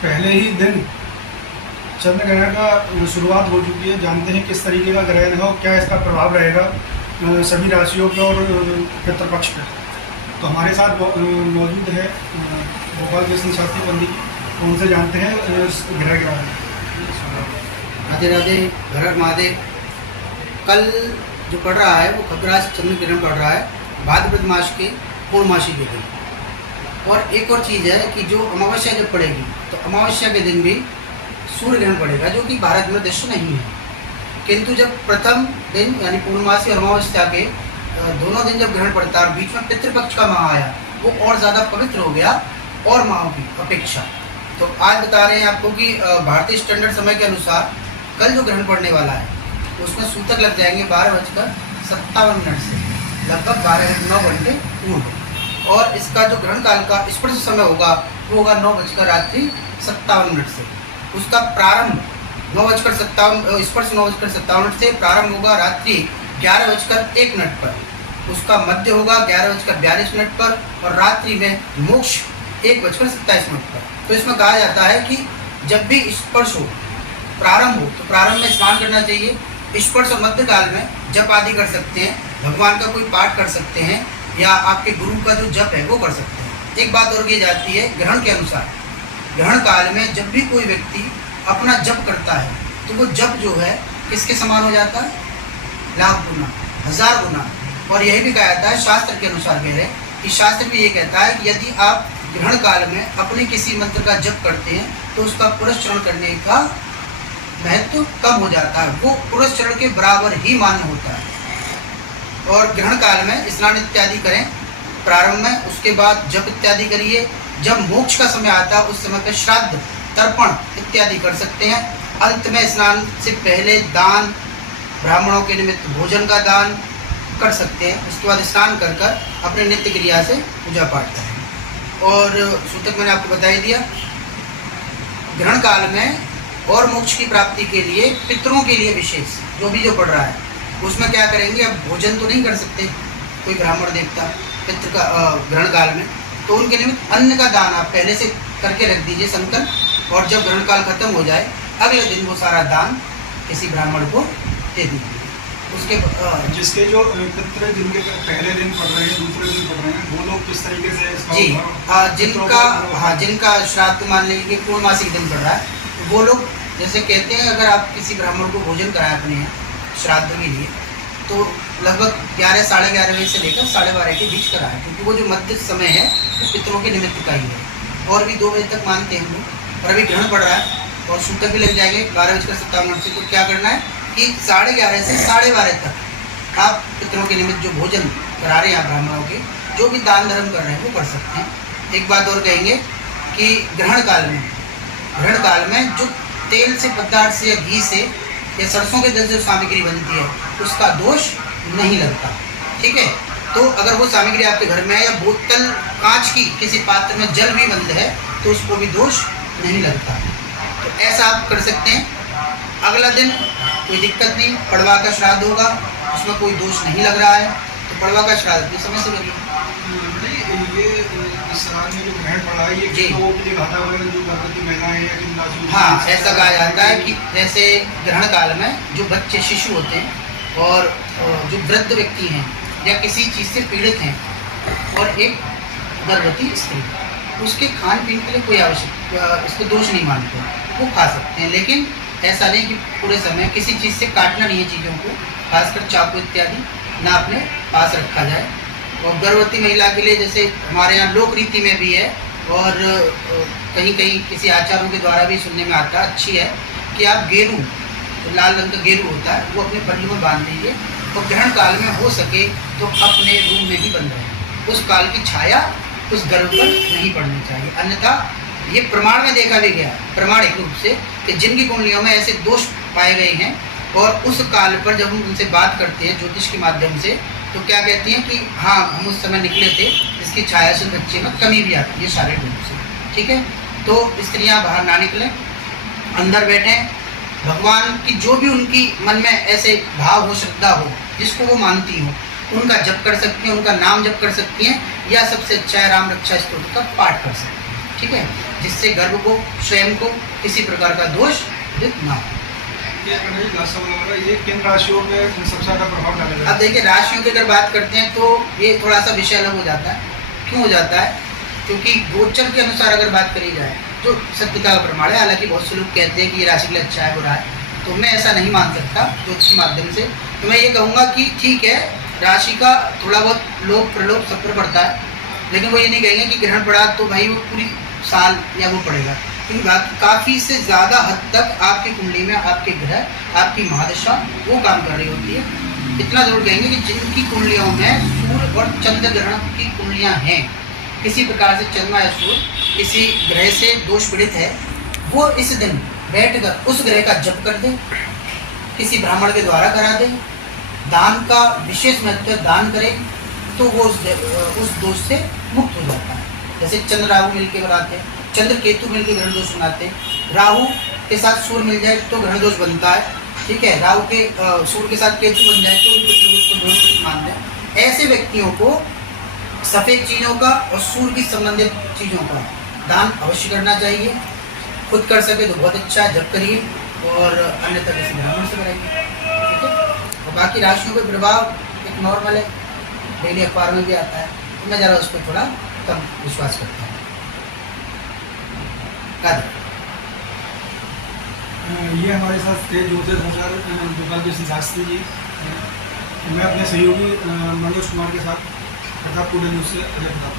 पहले ही दिन चंद्र ग्रहण का शुरुआत हो चुकी है। जानते हैं किस तरीके का ग्रहण है और क्या इसका प्रभाव रहेगा सभी राशियों पर और पितृपक्ष पर। तो हमारे साथ मौजूद है गोपाल कृष्ण शास्त्री पंडित, तो उनसे जानते हैं ग्रह के बारे में। राधे राधे, हर हर महादेव। कल जो पड़ रहा है वो खग्रास चंद्र ग्रहण पड़ रहा है भाद्रपद मास के पूर्णमासी के दिन। और एक और चीज़ है कि जो अमावस्या जब पड़ेगी तो अमावस्या के दिन भी सूर्य ग्रहण पड़ेगा, जो कि भारत में दृश्य नहीं है। किंतु जब प्रथम दिन यानी पूर्णमासी और अमावस्या के दोनों दिन जब ग्रहण पड़ता है, बीच में पितृपक्ष का माह आया, वो और ज़्यादा पवित्र हो गया और माहों की अपेक्षा। तो आज बता रहे हैं आपको कि भारतीय स्टैंडर्ड समय के अनुसार कल जो ग्रहण पड़ने वाला है उसमें सूतक लग जाएंगे 12:57 से लगभग 9 घंटे पूर्व। और इसका जो ग्रहण काल का स्पर्श समय होगा वो होगा 9:57 से। उसका प्रारंभ 9:57 स्पर्श 9:57 से प्रारंभ होगा रात्रि 11:01 पर। उसका मध्य होगा 11:42 पर और रात्रि में मोक्ष 1:27 पर। तो इसमें कहा जाता है कि जब भी स्पर्श हो, प्रारंभ हो, तो प्रारंभ में स्नान करना चाहिए। स्पर्श और मध्य काल में जप आदि कर सकते हैं, भगवान का कोई पाठ कर सकते हैं या आपके गुरु का जो जप है वो कर सकते हैं। एक बात और की जाती है ग्रहण के अनुसार, ग्रहण काल में जब भी कोई व्यक्ति अपना जप करता है तो वो जप जो है किसके समान हो जाता है? लाख गुना, 1000 गुना। और यही भी कहा जाता है शास्त्र के अनुसार कह रहे हैं कि शास्त्र भी ये कहता है कि यदि आप ग्रहण काल में अपने किसी मंत्र का जप करते हैं तो उसका पुरस्चरण करने का महत्व कम हो जाता है, वो पुरस्चरण के बराबर ही मान्य होता है। और ग्रहण काल में स्नान इत्यादि करें प्रारंभ में, उसके बाद जप इत्यादि करिए। जब मोक्ष का समय आता है उस समय पर श्राद्ध, तर्पण इत्यादि कर सकते हैं। अंत में स्नान से पहले दान, ब्राह्मणों के निमित्त भोजन का दान कर सकते हैं। उसके बाद स्नान कर कर अपने नित्य क्रिया से पूजा पाठ करें। और सूतक मैंने आपको बता ही दिया। ग्रहण काल में और मोक्ष की प्राप्ति के लिए पितरों के लिए विशेष जो पड़ रहा है उसमें क्या करेंगे? अब भोजन तो नहीं कर सकते कोई ब्राह्मण देवता पितृ का ग्रहण काल में, तो उनके निमित्त अन्न का दान आप पहले से करके रख दीजिए संकल्प, और जब ग्रहण काल खत्म हो जाए अगले दिन वो सारा दान किसी ब्राह्मण को दे दीजिए। उसके जिसके जो पितृ जिनके पहले दिन पढ़ रहे हैं, दूसरे दिन पढ़ रहे हैं, वो लोग किस तरीके से जी जिनका श्राद्ध मान लीजिए पूर्णमासी दिन पड़ रहा है, वो लोग जैसे कहते हैं अगर आप किसी ब्राह्मण को भोजन कराएं अपने यहाँ श्राद्ध के लिए तो लगभग 11 साढ़े 11 बजे से लेकर 12:30 के बीच कराएं, क्योंकि वो जो मध्य समय है वो पितरों के निमित्त का ही है। और भी 2 बजे तक मानते हैं हम लोग। और अभी ग्रहण पड़ रहा है और सूतक भी लग जाएंगे 12:57 से। तो क्या करना है कि 11:30 से 12:30 तक आप पितरों के निमित्त जो भोजन करा रहे हैं आप ब्राह्मणों के, जो भी दान धर्म कर रहे हैं वो कर सकते हैं। एक बात और कहेंगे कि ग्रहण काल में जो तेल से पदार्थ से या घी से या सरसों के तेल से जो सामग्री बनती है उसका दोष नहीं लगता। ठीक है, तो अगर वो सामग्री आपके घर में है या बोतल कांच की किसी पात्र में जल भी बंद है तो उसको भी दोष नहीं लगता। तो ऐसा आप कर सकते हैं। अगला दिन कोई दिक्कत नहीं, पड़वा का श्राद्ध होगा, उसमें कोई दोष नहीं लग रहा है, तो पड़वा का श्राद्ध अपनी समय से लगे। हाँ, ऐसा कहा जाता है कि जैसे ग्रहण काल में जो बच्चे शिशु होते हैं और जो वृद्ध व्यक्ति हैं या किसी चीज़ से पीड़ित हैं और एक गर्भवती स्त्री, उसके खान पीन के लिए कोई आवश्यक इसको दोष नहीं मानते, वो खा सकते हैं। लेकिन ऐसा नहीं कि पूरे समय किसी चीज़ से काटना नहीं है चीज़ों को, खासकर चाकू इत्यादि ना अपने पास रखा जाए। और गर्भवती महिला के लिए जैसे हमारे यहाँ लोक रीति में भी है और कहीं कहीं किसी आचार्यों के द्वारा भी सुनने में आता है, अच्छी है कि आप गेरू, तो लाल रंग का गेरू होता है, वो अपने पल्लू में बांध दीजिए और ग्रहण काल में हो सके तो अपने रूम में ही बंद रहे। उस काल की छाया उस गर्भ पर नहीं पड़नी चाहिए, अन्यथा ये प्रमाण में देखा भी गया प्रामाणिक रूप से कि जिनकी कुंडलियों में ऐसे दोष पाए गए हैं और उस काल पर जब हम उनसे बात करते हैं ज्योतिष के माध्यम से तो क्या कहती हैं कि हाँ हम उस समय निकले थे, इसकी छाया से बच्चे में कमी भी आती है शारीरिक रूप से। ठीक है, तो स्त्रियां बाहर ना निकलें, अंदर बैठें, भगवान की जो भी उनकी मन में ऐसे भाव हो, श्रद्धा हो, जिसको वो मानती हो, उनका जप कर सकती हैं, उनका नाम जप कर सकती हैं, या सबसे अच्छा है राम रक्षा स्तोत्र का पाठ कर सकती हैं। ठीक है। जिससे गर्भ को स्वयं को किसी प्रकार का दोष ना हो। ये किन राशियों पे सबसे ज़्यादा प्रभाव डालेगा? अब देखिए राशियों की अगर बात करते हैं तो ये थोड़ा सा विषय अलग हो जाता है। क्यों हो जाता है? क्योंकि गोचर के अनुसार अगर बात करी जाए तो सत्यता का प्रमाण है। हालांकि बहुत से लोग कहते हैं कि ये राशि के लिए अच्छा है बुरा है, तो मैं ऐसा नहीं मान सकता ज्योतिष के माध्यम से। तो मैं ये कहूँगा कि ठीक है, राशि का थोड़ा बहुत लोभ प्रलोभ सब पर पड़ता है, लेकिन वो ये नहीं कहेंगे कि ग्रहण पड़ा तो भाई वो पूरी साल या वो पड़ेगा। क्योंकि काफ़ी से ज़्यादा हद तक आपकी कुंडली में आपके ग्रह, आपकी महादशा वो काम कर रही होती है। इतना जरूर कहेंगे कि जिनकी कुंडलियों में सूर्य और चंद्र ग्रहण की कुंडलियाँ हैं, किसी प्रकार से चंद्रमा या सूर्य किसी ग्रह से दोष पीड़ित है, वो इस दिन बैठकर उस ग्रह का जप कर दे, किसी ब्राह्मण के द्वारा करा दे, दान का विशेष महत्व दान करे, तो वो उस दोष से मुक्त हो जाता है। जैसे चंद्र राहु मिलकर बनाते हैं, चंद्र केतु मिलकर ग्रहण दोष बनाते हैं, राहु के साथ सूर्य मिल जाए तो ग्रहण दोष बनता है, ठीक है, राहु के सूर्य के साथ केतु बन जाए तो कुछ न कुछ दोष मानते हैं। ऐसे व्यक्तियों को सफ़ेद चीज़ों का और सूर्य की संबंधित चीज़ों का दान अवश्य करना चाहिए। खुद कर सके तो बहुत अच्छा है, जप करिए, और अन्यथा किसी ब्राह्मण से कराइए, ठीक है। और बाकी राशियों का प्रभाव एक नॉर्मल है, डेली अखबार में भी आता है, तो मैं ज़रा उस पर थोड़ा कम विश्वास करता हूँ। ये हमारे साथ थे ज्योतिष आचार्य गोपाल कृष्ण शास्त्री जी। मैं अपने सहयोगी मनोज कुमार के साथ प्रतापपुर न्यूज़ से अजय प्रताप।